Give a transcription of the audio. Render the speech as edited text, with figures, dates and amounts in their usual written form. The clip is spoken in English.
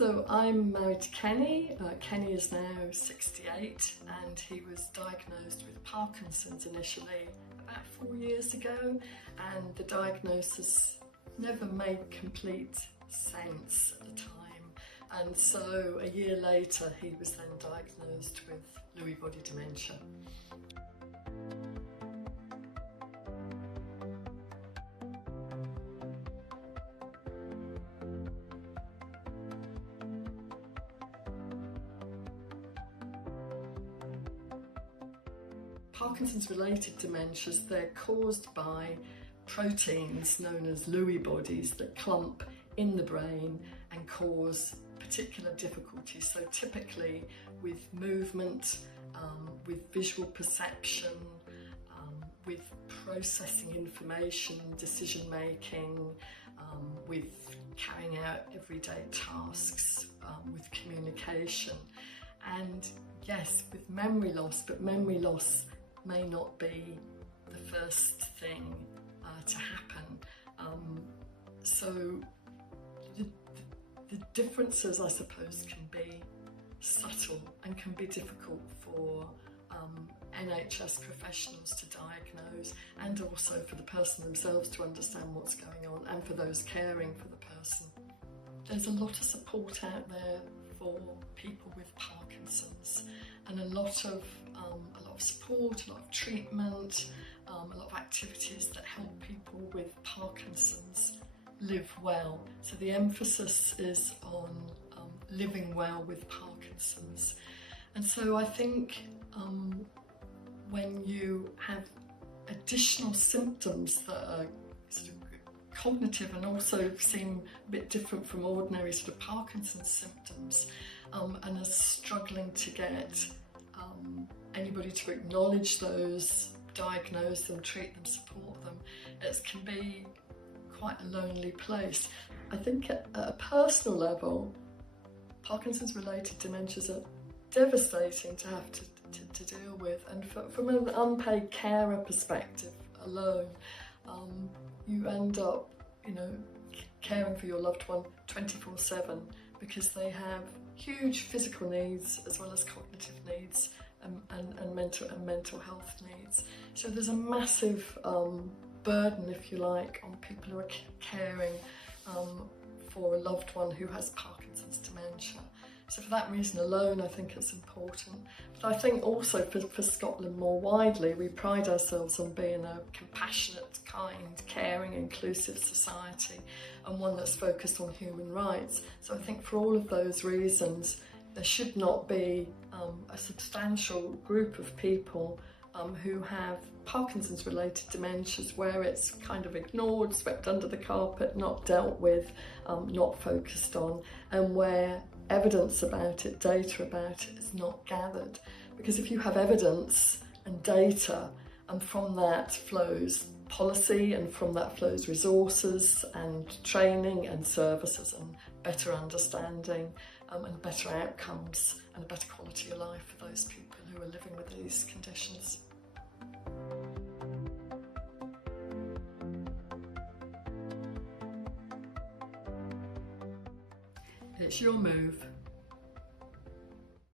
So I'm married to Kenny. Kenny is now 68 and he was diagnosed with Parkinson's initially about 4 years ago, and the diagnosis never made complete sense at the time, and so a year later he was then diagnosed with Lewy body dementia. Parkinson's-related dementias, they're caused by proteins known as Lewy bodies that clump in the brain and cause particular difficulties. So typically with movement, with visual perception, with processing information, decision making, with carrying out everyday tasks, with communication, and yes, with memory loss, but memory loss may not be the first thing to happen. So the differences, I suppose, can be subtle and can be difficult for NHS professionals to diagnose, and also for the person themselves to understand what's going on, and for those caring for the person. There's a lot of support out there for people with Parkinson's, and a lot of support, a lot of treatment, a lot of activities that help people with Parkinson's live well. So the emphasis is on living well with Parkinson's. And so I think when you have additional symptoms that are sort of cognitive and also seem a bit different from ordinary sort of Parkinson's symptoms, and are struggling to get anybody to acknowledge those, diagnose them, treat them, support them, it can be quite a lonely place. I think at a personal level, Parkinson's related dementias are devastating to have to deal with, and from an unpaid carer perspective alone, you end up, caring for your loved one 24/7, because they have huge physical needs as well as cognitive needs, and mental health needs. So there's a massive burden, if you like, on people who are caring for a loved one who has Parkinson's dementia. So for that reason alone, I think it's important. But I think also for Scotland more widely, we pride ourselves on being a compassionate, kind, caring, inclusive society, and one that's focused on human rights. So I think for all of those reasons, there should not be a substantial group of people who have Parkinson's related dementias where it's kind of ignored, swept under the carpet, not dealt with, not focused on, and where evidence about it, data about it is not gathered. Because if you have evidence and data, and from that flows policy, and from that flows resources and training and services and better understanding, and better outcomes and a better quality of life for those people who are living with these conditions. It's your move.